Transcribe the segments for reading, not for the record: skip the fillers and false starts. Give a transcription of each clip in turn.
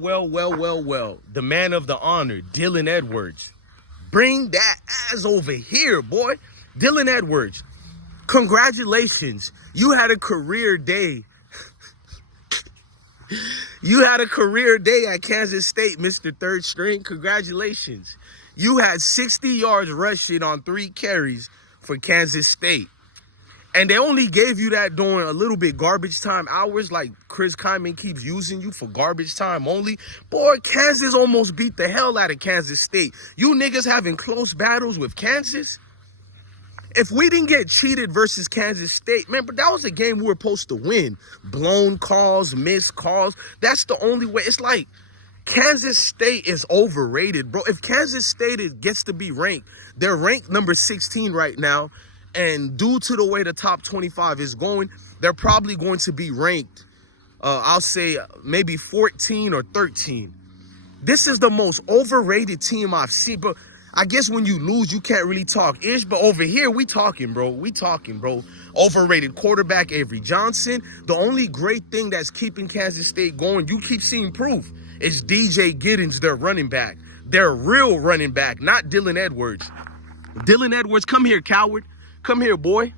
Well. The man of the honor, Dylan Edwards. Bring that ass over here, boy. Dylan Edwards, congratulations. You had a career day. You had a career day at Kansas State, Mr. Third String. Congratulations. You had 60 yards rushing on 3 carries for Kansas State. And they only gave you that during a little bit garbage time hours, like Chris Kyman keeps using you for garbage time only. Boy, Kansas almost beat the hell out of Kansas State. You niggas having close battles with Kansas? If we didn't get cheated versus Kansas State, man, but that was a game we were supposed to win. Blown calls, missed calls. That's the only way. It's like Kansas State is overrated, bro. If Kansas State gets to be ranked, they're ranked number 16 right now. And due to the way the top 25 is going, they're probably going to be ranked, I'll say maybe 14 or 13. This is the most overrated team I've seen. But I guess when you lose, you can't really talk ish. But over here, we talking, bro. Overrated quarterback, Avery Johnson. The only great thing that's keeping Kansas State going, you keep seeing proof, is DJ Giddens, their running back. Their real running back, not Dylan Edwards. Dylan Edwards, come here, coward. Come here, boy.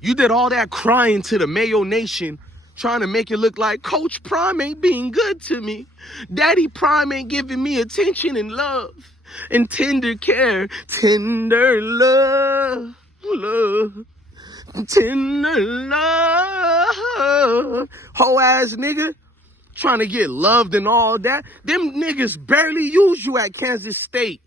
You did all that crying to the Mayo Nation, trying to make it look like Coach Prime ain't being good to me. Daddy Prime ain't giving me attention and love and tender care. Tender love, tender love. Whole ass nigga trying to get loved and all that. Them niggas barely use you at Kansas State.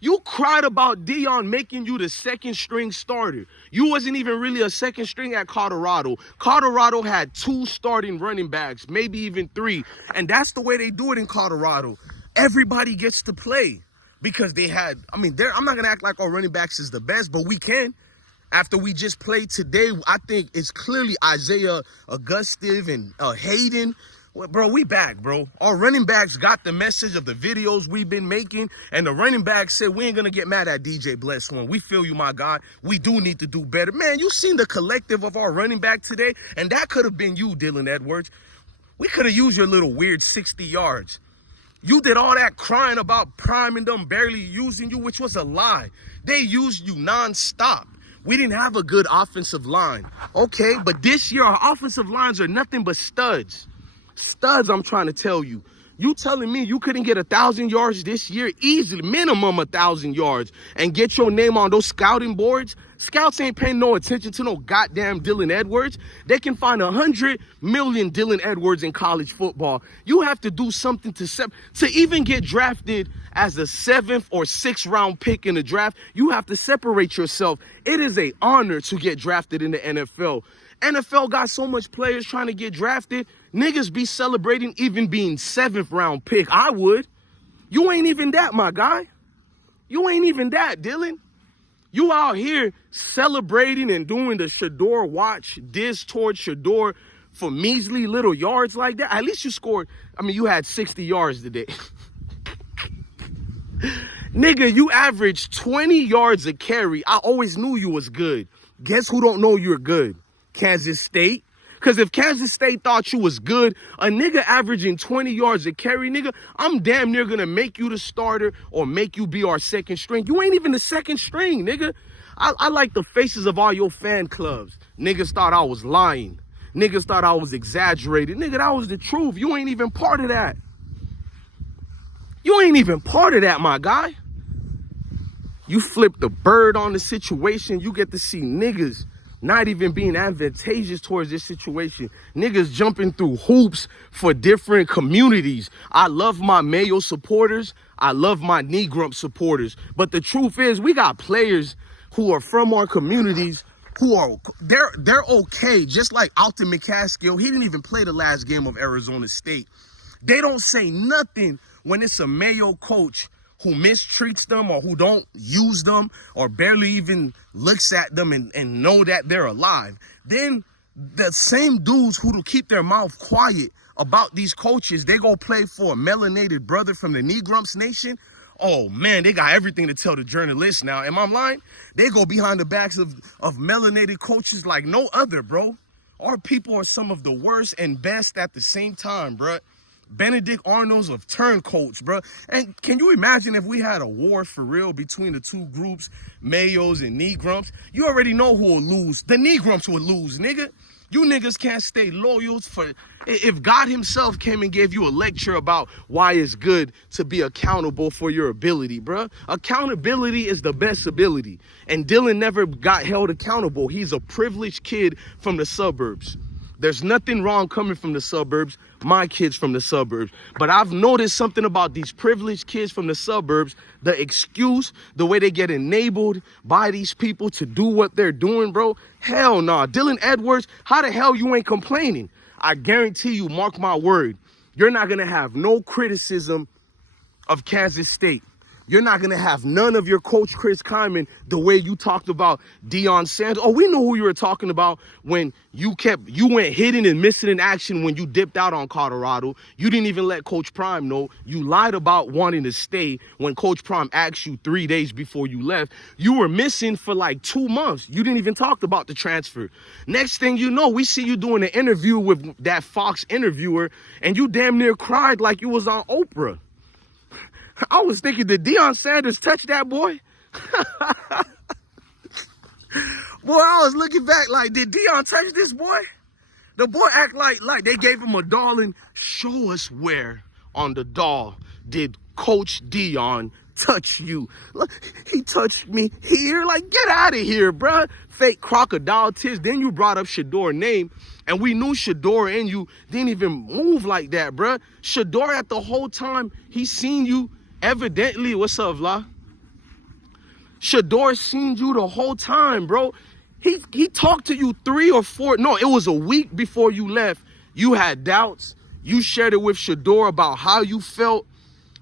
You cried about Deion making you the second string starter. You wasn't even really a second string at Colorado. Colorado had 2 starting running backs, maybe even 3. And that's the way they do it in Colorado. Everybody gets to play because they had, I'm not going to act like our running backs is the best, but we can. After we just played today, I think it's clearly Isaiah Augustive and Hayden. Well, bro, we back, bro. Our running backs got the message of the videos we've been making, and the running backs said we ain't going to get mad at DJ Blessling. We feel you, my God. We do need to do better. Man, you seen the collective of our running back today, and that could have been you, Dylan Edwards. We could have used your little weird 60 yards. You did all that crying about priming them, barely using you, which was a lie. They used you nonstop. We didn't have a good offensive line. Okay, but this year our offensive lines are nothing but studs. Studs, I'm trying to tell you. You telling me you couldn't get 1,000 yards this year easily, minimum 1,000 yards, and get your name on those scouting boards? Scouts ain't paying no attention to no goddamn Dylan Edwards. They can find 100 million Dylan Edwards in college football. You have to do something to even get drafted as a 7th or 6th round pick in the draft. You have to separate yourself. It is an honor to get drafted in the NFL. NFL got so much players trying to get drafted. Niggas be celebrating even being 7th round pick. I would. You ain't even that, my guy. You ain't even that, Dylan. You out here celebrating and doing the Shedeur watch, diss towards Shedeur for measly little yards like that. At least you scored. You had 60 yards today. Nigga, you averaged 20 yards a carry. I always knew you was good. Guess who don't know you're good? Kansas State. Because if Kansas State thought you was good, a nigga averaging 20 yards a carry, nigga, I'm damn near going to make you the starter or make you be our second string. You ain't even the second string, nigga. I like the faces of all your fan clubs. Niggas thought I was lying. Niggas thought I was exaggerating. Nigga, that was the truth. You ain't even part of that. You ain't even part of that, my guy. You flipped the bird on the situation. You get to see niggas not even being advantageous towards this situation. Niggas jumping through hoops for different communities. I love my Mayo supporters. I love my Negrum supporters. But the truth is, we got players who are from our communities who are, they're okay. Just like Alton McCaskill, he didn't even play the last game of Arizona State. They don't say nothing when it's a Mayo coach who mistreats them or who don't use them or barely even looks at them and know that they're alive. Then the same dudes who keep their mouth quiet about these coaches, they go play for a melanated brother from the Negrumps Nation. Oh, man, they got everything to tell the journalists now. Am I lying? They go behind the backs of melanated coaches like no other, bro. Our people are some of the worst and best at the same time, bro. Benedict Arnold's a turncoats, bro. And can you imagine if we had a war for real between the two groups, Mayos and Negrumps? You already know who will lose. The Negrumps will lose, nigga. You niggas can't stay loyal for... If God himself came and gave you a lecture about why it's good to be accountable for your ability, bro. Accountability is the best ability. And Dylan never got held accountable. He's a privileged kid from the suburbs. There's nothing wrong coming from the suburbs. My kids from the suburbs. But I've noticed something about these privileged kids from the suburbs. The excuse, the way they get enabled by these people to do what they're doing, bro. Hell nah. Dylan Edwards, how the hell you ain't complaining? I guarantee you, mark my word, you're not going to have no criticism of Kansas State. You're not going to have none of your coach, Chris Kyman, the way you talked about Deion Sanders. Oh, we know who you were talking about when you went hidden and missing in action when you dipped out on Colorado. You didn't even let Coach Prime know. You lied about wanting to stay when Coach Prime asked you 3 days before you left. You were missing for like 2 months. You didn't even talk about the transfer. Next thing you know, we see you doing an interview with that Fox interviewer, and you damn near cried like you was on Oprah. I was thinking, did Deion Sanders touch that boy? Boy, I was looking back like, did Deion touch this boy? The boy act like they gave him a doll and show us where on the doll did Coach Deion touch you. Look, he touched me here. Like, get out of here, bruh. Fake crocodile tears. Then you brought up Shedeur's name, and we knew Shedeur and you didn't even move like that, bruh. Shedeur at the whole time, he seen you. Evidently, what's up, Vla? Shedeur seen you the whole time, bro. He talked to you 3 or 4. No, it was a week before you left. You had doubts. You shared it with Shedeur about how you felt.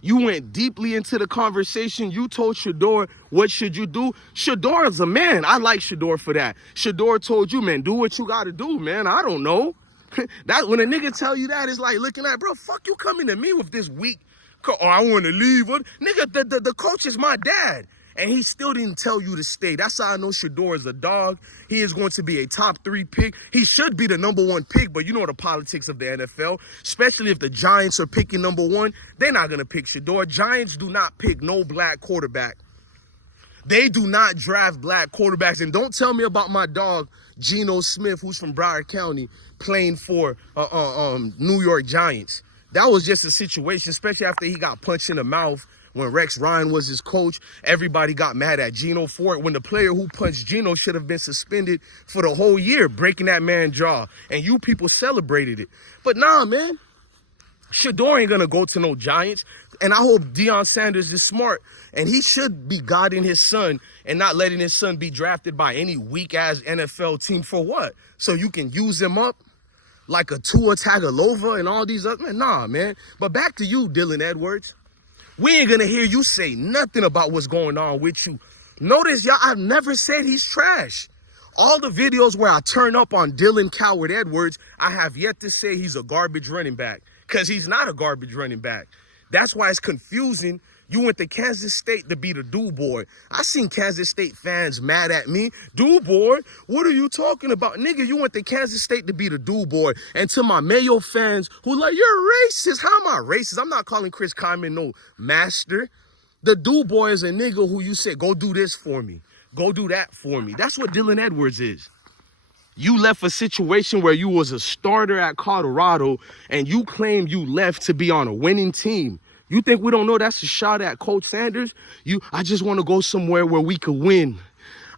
You went deeply into the conversation. You told Shedeur, what should you do? Shedeur is a man. I like Shedeur for that. Shedeur told you, man, do what you got to do, man. I don't know. That when a nigga tell you that, it's like looking at, bro, fuck you coming to me with this weak. Oh, I want to leave. Nigga, the coach is my dad. And he still didn't tell you to stay. That's how I know Shedeur is a dog. He is going to be a top 3 pick. He should be the #1 pick, but you know the politics of the NFL, especially if the Giants are picking #1, they're not going to pick Shedeur. Giants do not pick no black quarterback. They do not draft black quarterbacks. And don't tell me about my dog, Geno Smith, who's from Broward County, playing for New York Giants. That was just a situation, especially after he got punched in the mouth when Rex Ryan was his coach. Everybody got mad at Geno for it when the player who punched Geno should have been suspended for the whole year, breaking that man's jaw. And you people celebrated it. But nah, man, Shedeur ain't going to go to no Giants. And I hope Deion Sanders is smart. And he should be guiding his son and not letting his son be drafted by any weak-ass NFL team for what? So you can use him up? Like a Tua Tagovailoa and all these other, man, nah, man. But back to you, Dylan Edwards. We ain't gonna hear you say nothing about what's going on with you. Notice, y'all, I've never said he's trash. All the videos where I turn up on Dylan Coward Edwards, I have yet to say he's a garbage running back. Because he's not a garbage running back. That's why it's confusing. You went to Kansas State to be the do boy. I seen Kansas State fans mad at me. Do boy? What are you talking about? Nigga, you went to Kansas State to be the do boy. And to my Mayo fans who like, you're racist. How am I racist? I'm not calling Chris Kyman no master. The do boy is a nigga who you said, go do this for me. Go do that for me. That's what Dylan Edwards is. You left a situation where you was a starter at Colorado and you claim you left to be on a winning team. You think we don't know that's a shot at Coach Sanders? I just want to go somewhere where we could win.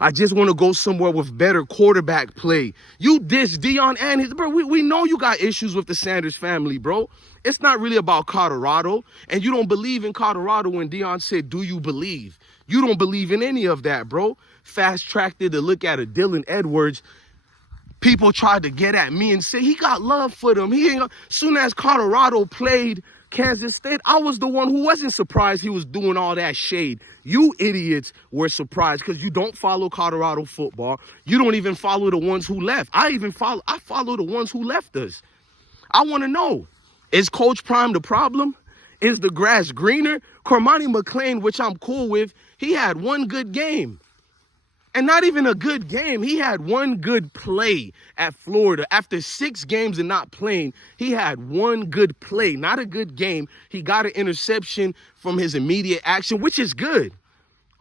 I just want to go somewhere with better quarterback play. You diss Deion and his, bro, we know you got issues with the Sanders family, bro. It's not really about Colorado. And you don't believe in Colorado when Deion said, do you believe? You don't believe in any of that, bro. Fast-tracked it to look at a Dylan Edwards. People tried to get at me and say he got love for them. Soon as Colorado played Kansas State, I was the one who wasn't surprised he was doing all that shade. You idiots were surprised because you don't follow Colorado football. You don't even follow the ones who left. I follow the ones who left us. I want to know, is Coach Prime the problem? Is the grass greener? Cormani McClain, which I'm cool with, he had one good game. And not even a good game. He had one good play at Florida. After 6 games and not playing, he had one good play, not a good game. He got an interception from his immediate action, which is good.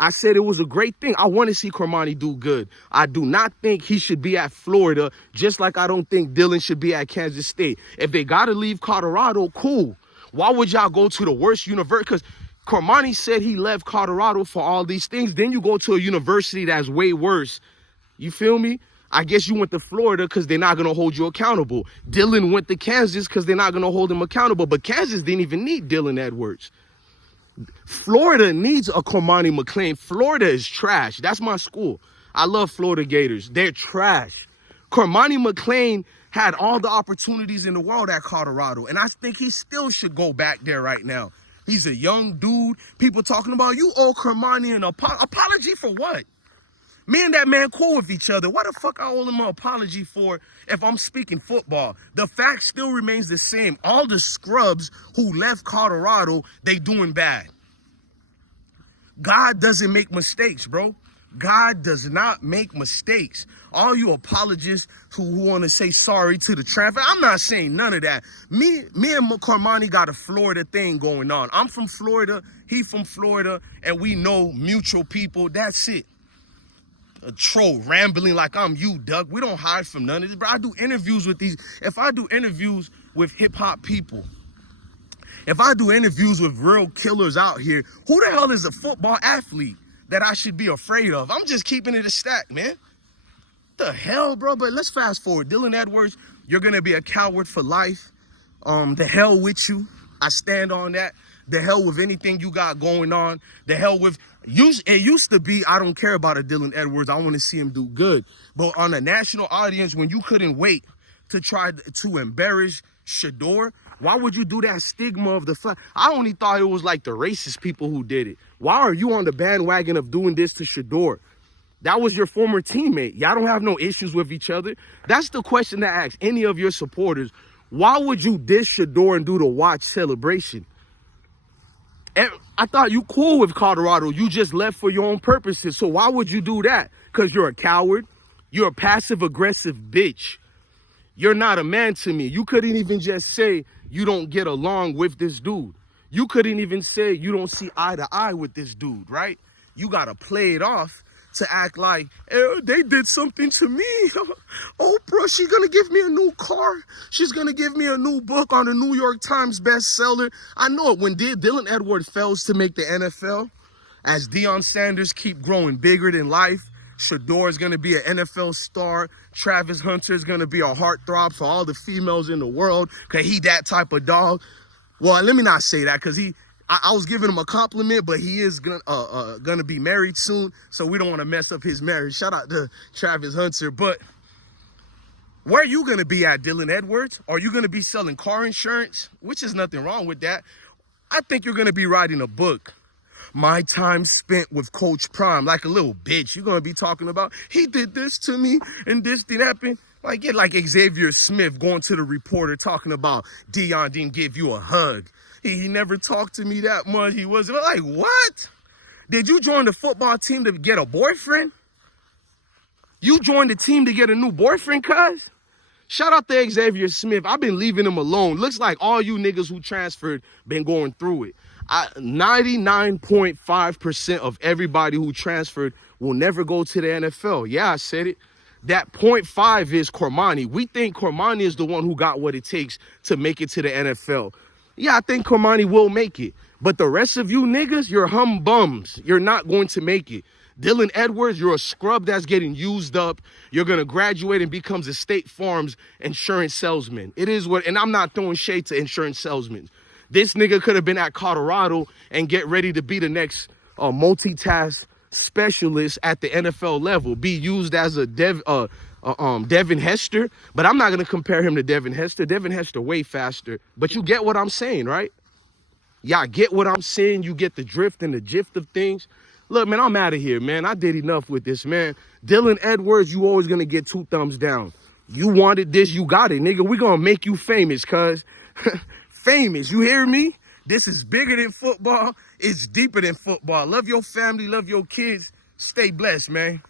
I said it was a great thing. I want to see Cormani do good. I do not think he should be at Florida, just like I don't think Dylan should be at Kansas State. If they got to leave Colorado, cool. Why would y'all go to the worst university? Because Cormani said he left Colorado for all these things. Then you go to a university that's way worse. You feel me? I guess you went to Florida because they're not going to hold you accountable. Dylan went to Kansas because they're not going to hold him accountable. But Kansas didn't even need Dylan Edwards. Florida needs a Cormani McClain. Florida is trash. That's my school. I love Florida Gators. They're trash. Cormani McClain had all the opportunities in the world at Colorado, and I think he still should go back there right now. He's a young dude. People talking about, you owe Cormani an apology for what? Me and that man cool with each other. What the fuck I owe him an apology for if I'm speaking football? The fact still remains the same. All the scrubs who left Colorado, they doing bad. God doesn't make mistakes, bro. God does not make mistakes. All you apologists who want to say sorry to the traffic, I'm not saying none of that. Me and Cormani got a Florida thing going on. I'm from Florida, he from Florida, and we know mutual people. That's it. A troll rambling like I'm you, Doug. We don't hide from none of this, bro. I do interviews with these. If I do interviews with hip-hop people, if I do interviews with real killers out here, who the hell is a football athlete that I should be afraid of? I'm just keeping it a stack, man. The hell, bro? But let's fast forward. Dylan Edwards, you're going to be a coward for life. The hell with you. I stand on that. The hell with anything you got going on. The hell with... It used to be, I don't care about a Dylan Edwards. I want to see him do good. But on a national audience, when you couldn't wait to try to embarrass Shedeur, why would you do that stigma of the flag? I only thought it was like the racist people who did it. Why are you on the bandwagon of doing this to Shedeur? That was your former teammate. Y'all don't have no issues with each other. That's the question to ask any of your supporters. Why would you diss Shedeur and do the watch celebration? I thought you cool with Colorado. You just left for your own purposes. So why would you do that? Because you're a coward. You're a passive-aggressive bitch. You're not a man to me. You couldn't even just say you don't get along with this dude. You couldn't even say you don't see eye to eye with this dude, right? You got to play it off to act like, they did something to me. Oh, bro, she's going to give me a new car. She's going to give me a new book on the New York Times bestseller. I know it. When Dylan Edwards fails to make the NFL, as Deion Sanders keep growing bigger than life, Shedeur is going to be an NFL star. Travis Hunter is going to be a heartthrob for all the females in the world because he that type of dog. Well, let me not say that because I was giving him a compliment, but he is gonna be married soon, so we don't want to mess up his marriage. Shout out to Travis Hunter. But where are you gonna be at, Dylan Edwards? Are you gonna be selling car insurance? Which is nothing wrong with that. I think you're gonna be writing a book. My time spent with Coach Prime, like a little bitch. You're gonna be talking about, he did this to me and this did happen. Like, get like Xavier Smith going to the reporter talking about Deion didn't give you a hug. He never talked to me that much. He was like, what? Did you join the football team to get a boyfriend? You joined the team to get a new boyfriend, cuz? Shout out to Xavier Smith. I've been leaving him alone. Looks like all you niggas who transferred been going through it. 99.5% of everybody who transferred will never go to the NFL. Yeah, I said it. That 0.5 is Cormani. We think Cormani is the one who got what it takes to make it to the NFL. Yeah, I think Cormani will make it. But the rest of you niggas, you're hum bums. You're not going to make it. Dylan Edwards, you're a scrub that's getting used up. You're going to graduate and becomes a State Farm's insurance salesman. It is what, and I'm not throwing shade to insurance salesmen. This nigga could have been at Colorado and get ready to be the next multitask specialist at the NFL level. Be used as a Devin Hester, but I'm not going to compare him to Devin Hester. Devin Hester way faster, but you get what I'm saying, right? Y'all get what I'm saying. You get the drift and the gift of things. Look, man, I'm out of here, man. I did enough with this, man. Dylan Edwards, you always going to get 2 thumbs down. You wanted this, you got it, nigga. We going to make you famous, cuz. Famous, you hear me? This is bigger than football. It's deeper than football. Love your family, love your kids. Stay blessed, man.